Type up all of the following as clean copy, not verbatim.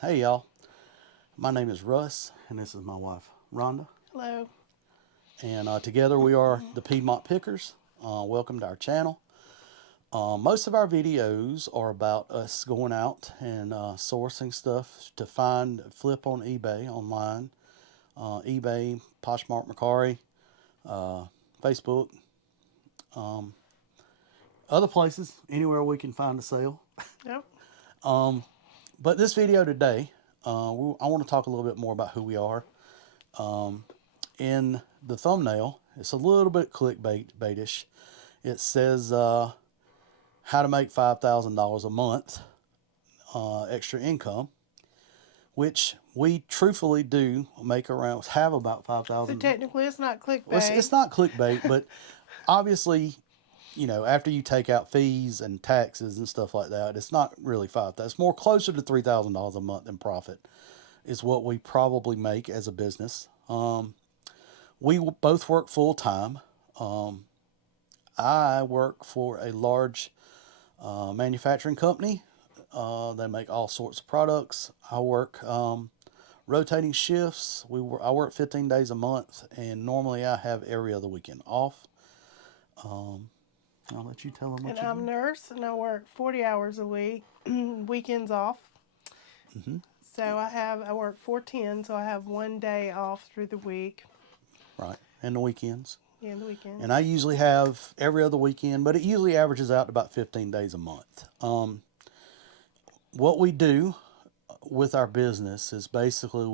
Hey y'all, my name is Russ, and this is my wife Rhonda, Hello. and together we are the Piedmont Pickers. Welcome to our channel. Most of our videos are about us going out and sourcing stuff to find, flip on eBay online, eBay, Poshmark, Mercari, uh, Facebook, um, other places, anywhere we can find a sale. Yep. But this video today, I want to talk a little bit more about who we are. In the thumbnail, it's a little bit clickbaitish. It says how to make $5,000 a month extra income, which we truthfully do have about So 5,000. technically, it's not Well, clickbait. it's not clickbait, but obviously, after you take out fees and taxes and stuff like that, it's not really 5,000. It's more closer to $3,000 a month in profit is what we probably make as a business. We both work full time. I work for a large manufacturing company. They make all sorts of products. I work rotating shifts. I work 15 days a month, and normally I have every other weekend off. I'll let you tell them And what you I'm a do. nurse, and I work 40 hours a week, weekends off. Hmm. So I work 410, so I have one day off through the week. Right, and the weekends. Yeah, the And weekends. I usually have every other weekend, but it usually averages out to about 15 days a month. What we do with our business is basically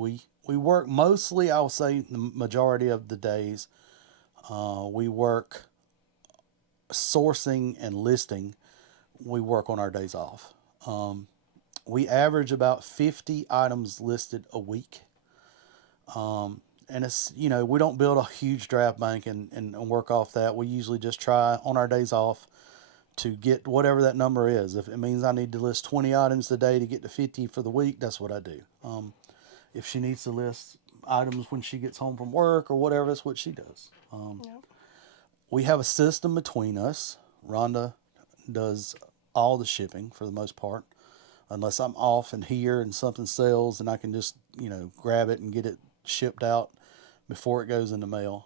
we work mostly, I'll say the majority of the days, we work sourcing and listing. We work on our days off. We average about 50 items listed a week. And it's, we don't build a huge draft bank and work off that. We usually just try on our days off to get whatever that number is. If it means I need to list 20 items a day to get to 50 for the week, that's what I do. If she needs to list items when she gets home from work or whatever, that's what she does. Yep. We have a system between us. Rhonda does all the shipping for the most part, unless I'm off and here and something sells and I can just, grab it and get it shipped out before it goes in the mail.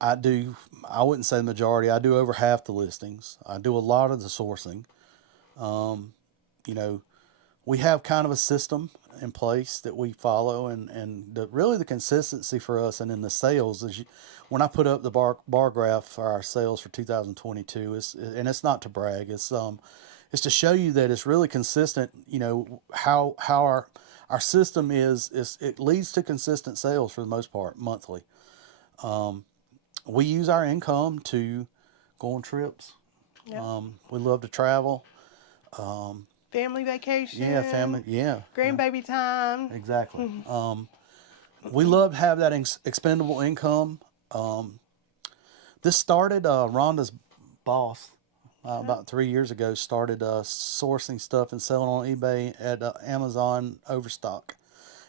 I do, I wouldn't say the majority, I do over half the listings. I do a lot of the sourcing. You know, we have kind of a system in place that we follow, and really the consistency for us and in the sales is when I put up the bar graph for our sales for 2022, and it's not to brag, it's to show you that it's really consistent. How our system is it leads to consistent sales for the most part monthly. We use our income to go on trips. Yep. We love to travel. Family Yeah, family. vacation, Yeah, yeah, grandbaby time. exactly. We love to have that expendable income. This started Rhonda's boss Yep. about 3 years ago. Started sourcing stuff and selling on eBay at Amazon Overstock,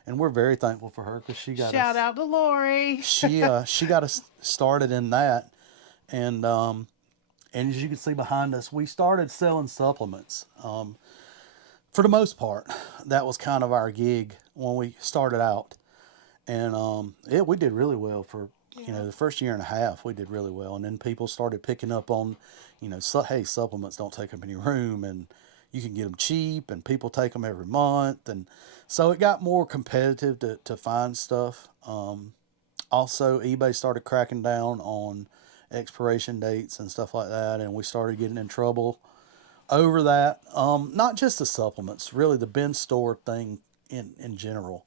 and we're very thankful for her because she got Shout us. out to Lori. She got us started in that, and as you can see behind us, we started selling supplements. For the most part, that was kind of our gig when we started out, and we did really well for Yeah. the first year and a half. We did really well, and then people started picking up on, hey, supplements don't take up any room, and you can get them cheap, and people take them every month, and so it got more competitive to find stuff. Also, eBay started cracking down on expiration dates and stuff like that, and we started getting in trouble over that. Not just the supplements, really the bin store thing in general.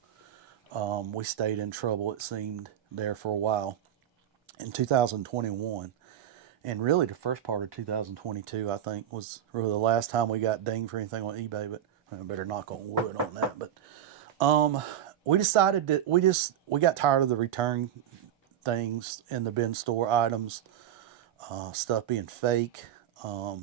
We stayed in trouble, it seemed, there for a while in 2021. And really, the first part of 2022, I think, was really the last time we got dinged for anything on eBay. But I better knock on wood on that. But we decided that we got tired of the return things in the bin store items, stuff being fake.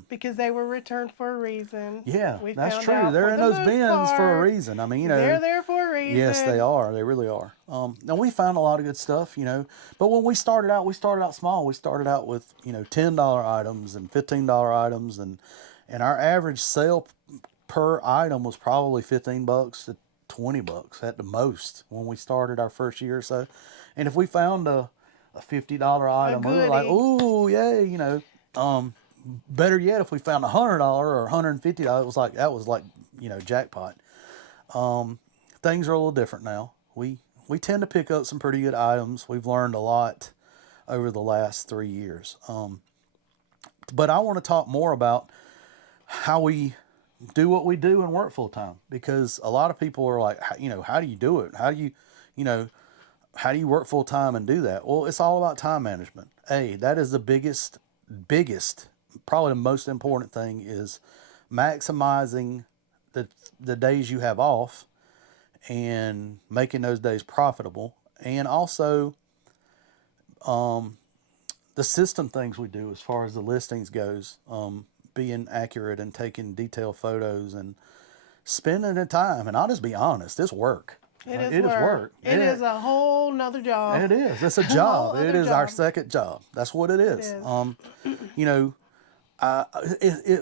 Because they were returned for a reason. Yeah, We that's found true. out for They're in the those most bins for a part, reason. I mean, they're there for a yes, they reason. are. They really are. And we found a lot of good stuff, But when we started out small. We started out with $10 items and $15 items, and our average sale per item was probably $15 to $20 at the most when we started our first year or so. And if we found a $50 A item, we were like, goodie. "Ooh, yay!" You know. Better yet, if we found $100 or $150, it was like, that was like, jackpot. Things are a little different now. We tend to pick up some pretty good items. We've learned a lot over the last 3 years. But I want to talk more about how we do what we do and work full time, because a lot of people are like, how do you do it? You know, how do you work full time and do that? Well, it's all about time management. That is the biggest, probably the most important thing, is maximizing the the days you have off and making those days profitable, and also the system things we do as far as the listings goes, being accurate and taking detailed photos and spending the time. And I'll just be honest, it's work. It is It is work. work. It is a whole nother job. It is. It's a A whole job. It other is our job. second job. That's what it It is. is. You know,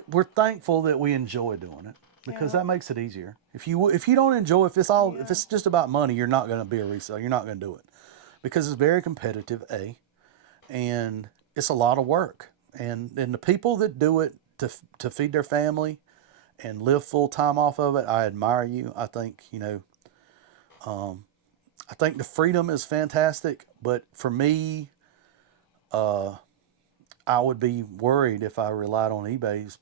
we're thankful that we enjoy doing it, because Yeah. that makes it easier. If you don't enjoy, if Yeah. it's just about money, you're not going to be a reseller. You're not going to do it, because it's very competitive. And it's a lot of work. And the people that do it to feed their family and live full time off of it, I admire you. I think I think the freedom is fantastic, but for me, I would be worried if I relied on eBay's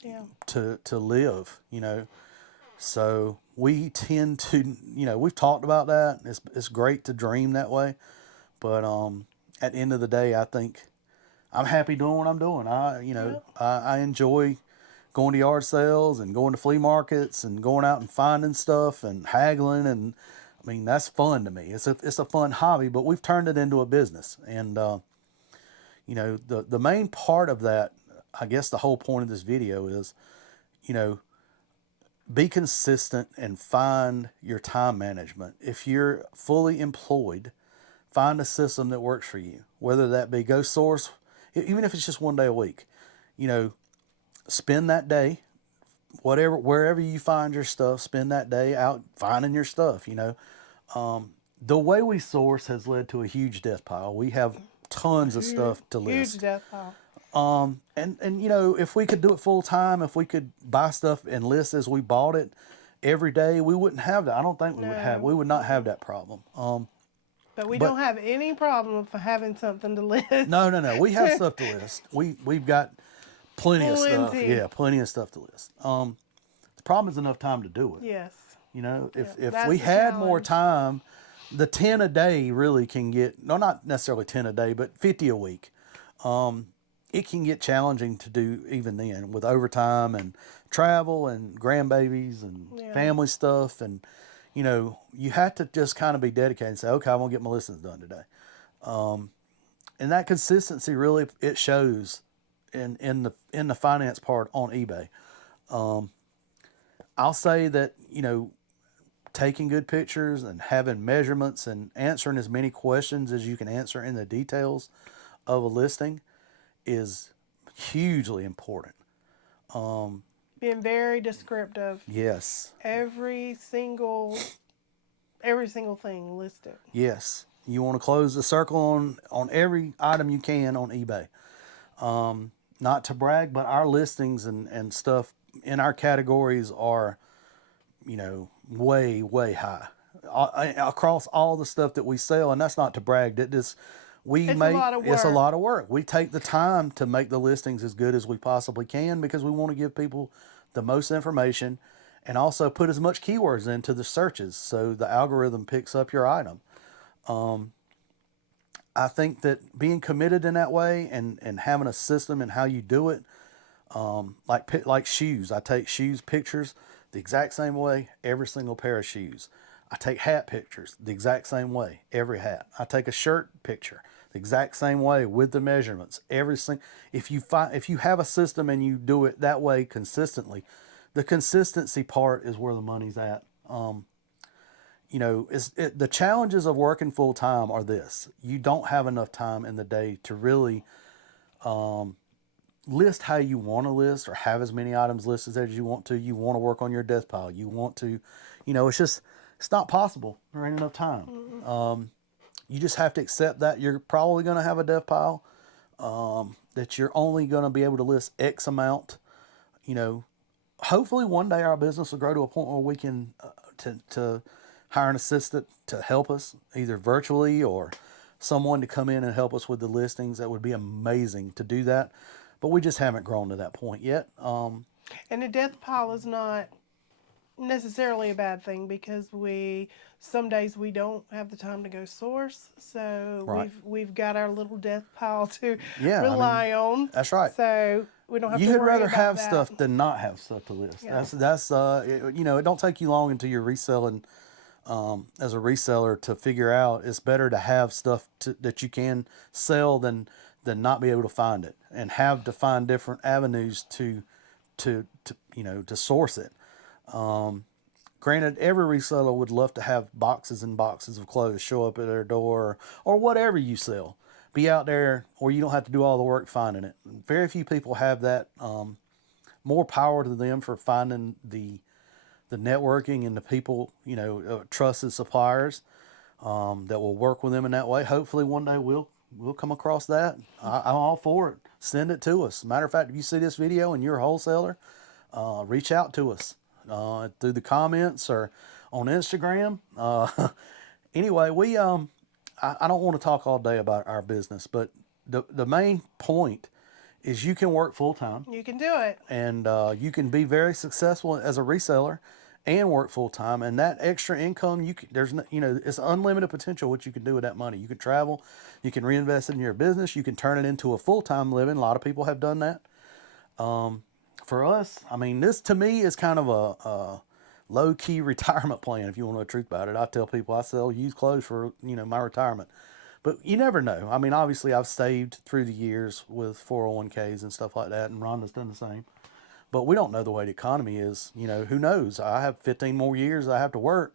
Yeah. to live. So we tend to, we've talked about that. It's great to dream that way, but at the end of the day, I think I'm happy doing what I'm doing. Yeah. I enjoy going to yard sales and going to flea markets and going out and finding stuff and haggling, and I mean, that's fun to me. It's a fun hobby, but we've turned it into a business. And the main part of that, I guess the whole point of this video is, you know, be consistent and find your time management. If you're fully employed, find a system that works for you, whether that be go source, even if it's just one day a week. You know, spend that day, wherever you find your stuff, spend that day out finding your stuff. The way we source has led to a huge death pile. We have tons of Huge, stuff to huge list. death pile. And if we could do it full time, if we could buy stuff and list as we bought it every day, we wouldn't have that. I don't think No. we would not have that problem. But we But don't have any problem for having something to list. no, we have stuff to list. We've got plenty of stuff. Plenty. Yeah, plenty of stuff to list. The problem is enough time to do it. Yes. If that's we the had more challenge. time, the 10 a day really can get, no, not necessarily 10 a day, but 50 a week. It can get challenging to do even then, with overtime and travel and grandbabies and Yeah. family stuff. And, you have to just kind of be dedicated and say, okay, I'm going to get my listings done today. And that consistency really, it shows in the finance part on eBay. I'll say that, taking good pictures and having measurements and answering as many questions as you can answer in the details of a listing is hugely important. Being very descriptive. Yes. Every single thing listed. Yes. You want to close the circle on every item you can on eBay. Not to brag, but our listings and stuff in our categories are, way, way high across all the stuff that we sell. And that's not to brag. It's a lot of work. It's a lot of work. We take the time to make the listings as good as we possibly can, because we want to give people the most information, and also put as much keywords into the searches so the algorithm picks up your item. I think that being committed in that way and having a system in how you do it, like shoes. I take shoes pictures the exact same way, every single pair of shoes. I take hat pictures the exact same way, every hat. I take a shirt picture the exact same way with the measurements. If you have a system and you do it that way consistently, the consistency part is where the money's at. The challenges of working full time are this: you don't have enough time in the day to really list how you want to list, or have as many items listed as you want to. You want to work on your death pile. You want to, it's not possible. There ain't enough time. You just have to accept that you're probably going to have a death pile, that you're only going to be able to list X amount. You know, hopefully one day our business will grow to a point where we can to hire an assistant to help us, either virtually or someone to come in and help us with the listings. That would be amazing to do that, but we just haven't grown to that point yet. And a death pile is not necessarily a bad thing, because some days we don't have the time to go source, so Right. we've got our little death pile to Yeah, I mean, rely on. that's right. So we don't have to You'd worry rather about have that. stuff than not have stuff to list. Yeah. It don't take you long until you're reselling, as a reseller, to figure out it's better to have stuff that you can sell than not be able to find it, and have to find different avenues to source it. Granted, every reseller would love to have boxes and boxes of clothes show up at their door, or whatever you sell, be out there, or you don't have to do all the work finding it. Very few people have that. More power to them for finding the networking and the people, trusted suppliers, that will work with them in that way. Hopefully one day we'll come across that. I'm all for it. Send it to us. Matter of fact, if you see this video and you're a wholesaler, reach out to us through the comments or on Instagram. Anyway, I don't want to talk all day about our business, but the main point is you can work full time, You can do it. and you can be very successful as a reseller and work full time. And that extra income, it's unlimited potential what you can do with that money. You can travel, you can reinvest it in your business, you can turn it into a full time living. A lot of people have done that. For us, I mean, this to me is kind of a low key retirement plan. If you want to know the truth about it, I tell people I sell used clothes for my retirement. But you never know. I mean, obviously, I've saved through the years with 401ks and stuff like that, and Rhonda's done the same. But we don't know the way the economy is. Who knows? I have 15 more years I have to work.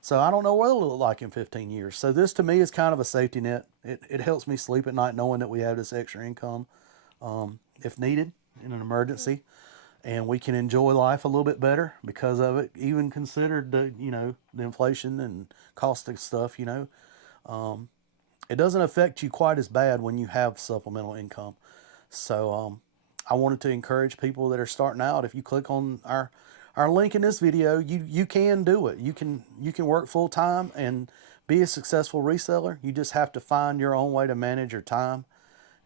So I don't know what it'll look like in 15 years. So this to me is kind of a safety net. It helps me sleep at night knowing that we have this extra income, if needed in an emergency. And we can enjoy life a little bit better because of it, even considered the inflation and cost of stuff. It doesn't affect you quite as bad when you have supplemental income. So I wanted to encourage people that are starting out. If you click on our link in this video, you can do it. You can work full time and be a successful reseller. You just have to find your own way to manage your time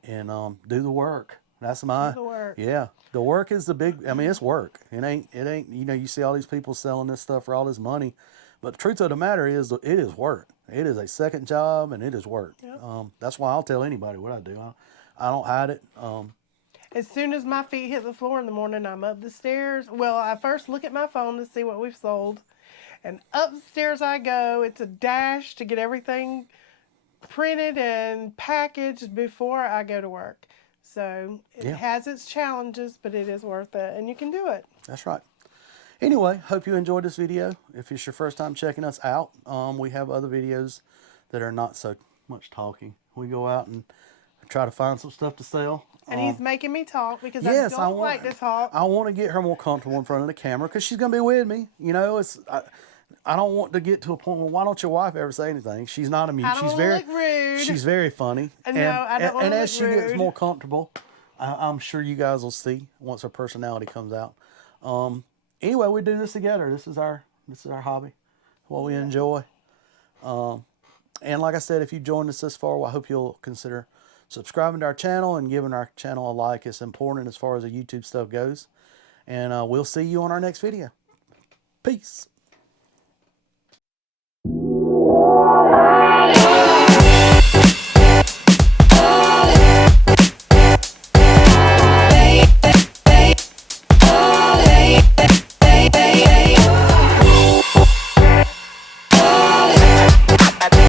and do the work. That's my The work. yeah. The work is the big. I mean, it's work. It ain't. You see all these people selling this stuff for all this money, but the truth of the matter is, it is work. It is a second job, and it is work. Yep. That's why I'll tell anybody what I do. I don't hide it. As soon as my feet hit the floor in the morning, I'm up the stairs. Well, I first look at my phone to see what we've sold, and upstairs I go. It's a dash to get everything printed and packaged before I go to work. So it Yeah. has its challenges, but it is worth it, and you can do it. That's right. Anyway, hope you enjoyed this video. If it's your first time checking us out, we have other videos that are not so much talking. We go out and try to find some stuff to sell. And he's making me talk because Yes, I don't like to talk. I want to get her more comfortable in front of the camera because she's gonna be with me. I don't want to get to a point where, why don't your wife ever say anything? She's not a mute. I don't She's wanna very look rude. She's very funny. No, I don't wanna and as look she gets rude. more comfortable, I'm sure you guys will see once her personality comes out. Anyway, we do this together. This is our hobby, what we enjoy. And like I said, if you joined us this far, well, I hope you'll consider subscribing to our channel and giving our channel a like. It's important as far as the YouTube stuff goes. And we'll see you on our next video. Peace.